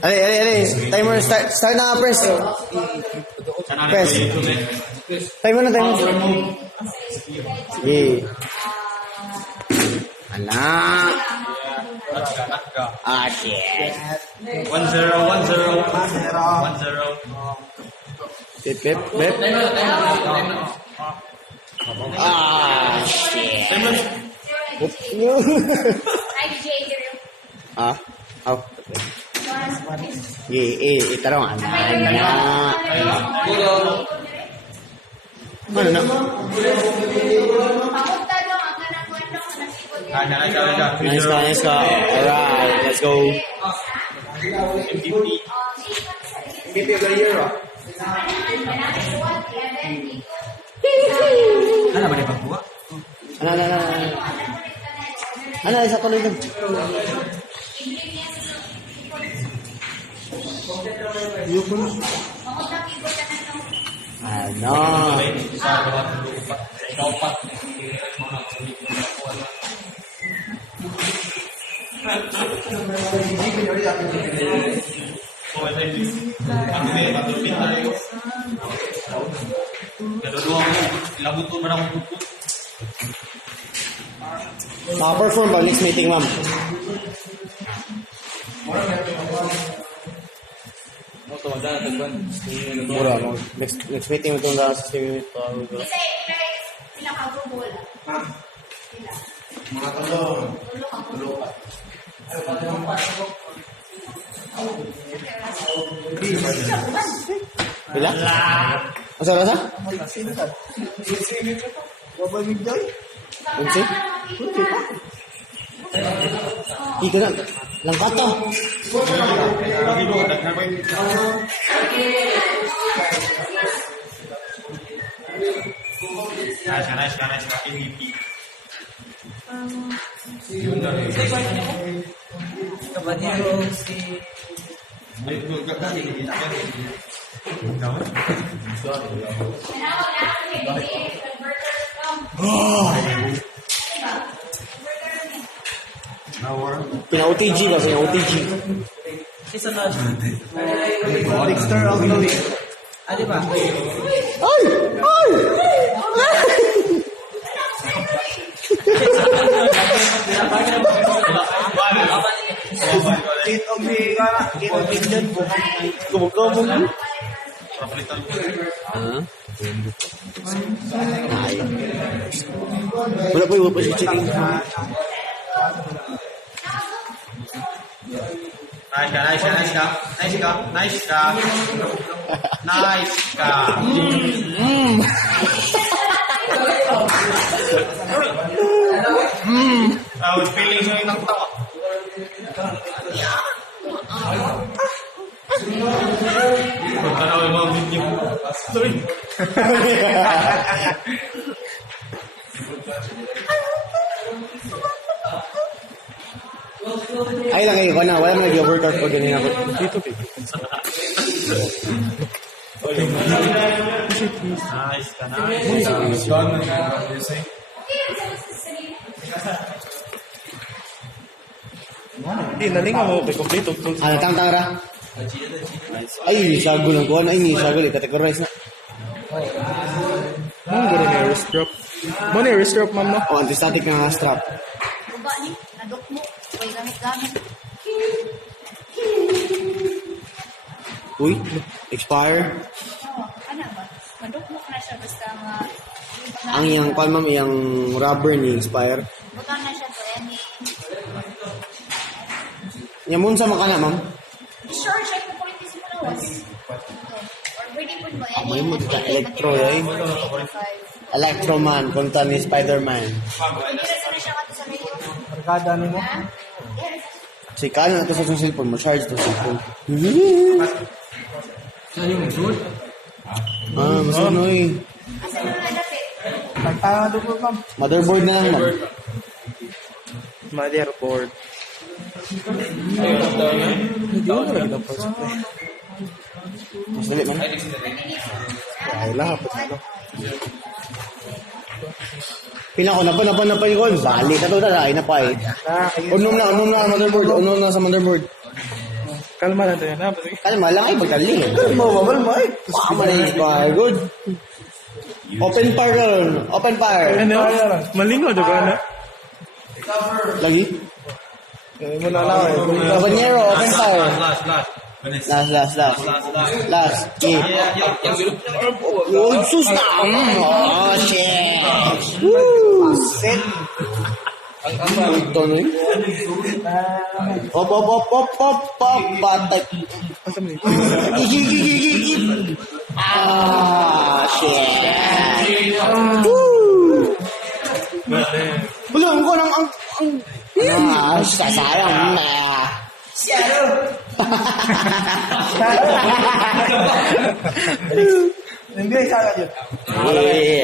Ali. Timer, start na, press. Press. Timer na. Sige. Anak. Ah, shit. 1-0. Bep. Ah, shit. Ah, oh. Itarong anak. Mana nak? Nice ka. Alright, let's go. MVP of the year. Ano ba ni pagbuwa? Ano, isa tuloy lang. Ano? Maka-perform ba next meeting, ma'am? Mura, next meeting itong sa 60 minutes. Mga tulong. Bila? Rasa? Unsi? Ika na. Langkat to. Nice. MVP. Kabanyero si Pina-OTG kasi, OTG. isa na. Dexter Ogilvy. Ano ba? Ay! Kate Ogilvy dyan. Kumukabog. Ay. Wala pa si Chiting. Nice ka. I was feeling so ng tawa. Pagkanaw yung mga video. Sorry. Ay lang kayo na, wala mo nag-workout pag ganyan ako. Dito, baby. Nice ka. Hindi, nalinga mo. May complete. Ano, tang-tang ra? Ay, sagol lang ko. Ay, ni sagol. Ikategorize na. Ma'am, gano'n na yung wrist drop. Ma'am, yung wrist drop, ma'am, no? O, anti-static na nga strap. Buba ni, nadok mo. Huwag gamit-gamit. Uy, expire. Ano ba? Nadok mo na siya basta nga. Ang iyang, kung ma'am, iyang rubber ni expire. Buka na siya to. Any. Yamun sa makana, ma'am. Sure, check mo politis mo na was. Or ready po mo. Amoy mo dito, electro, eh. Electroman, kunta ni Spider-Man. Hindi na siya kato sa video. Barkada ni mo. Si Kano na ito sa cellphone mo, charge to cellphone. Masunoy. Asa na na dati? Barkada po, ma'am. Motherboard na lang, ma'am. Motherboard. Mas dali, ma'am. Ay, lahat. Pinako na pa yun. Bali ka to na, ay na pa eh. Unom na motherboard. Unom na sa motherboard. Kalma lang tayo na. Sige. Kalma lang ay pagkali. Kalma eh. Baka manis pa. Good. Open fire ka ron. Open fire. Ano? Malingaw doon ka na. Lagi? Muna lang eh. Cabanero, open fire. Last. Last. Okay. Oh, sus na. Oh, shit. Woo. Set. Ito na yun. Pop. Patay. Ah, shit. Woo. Wala, ang sayang na. Hindi, sana yun. Okay.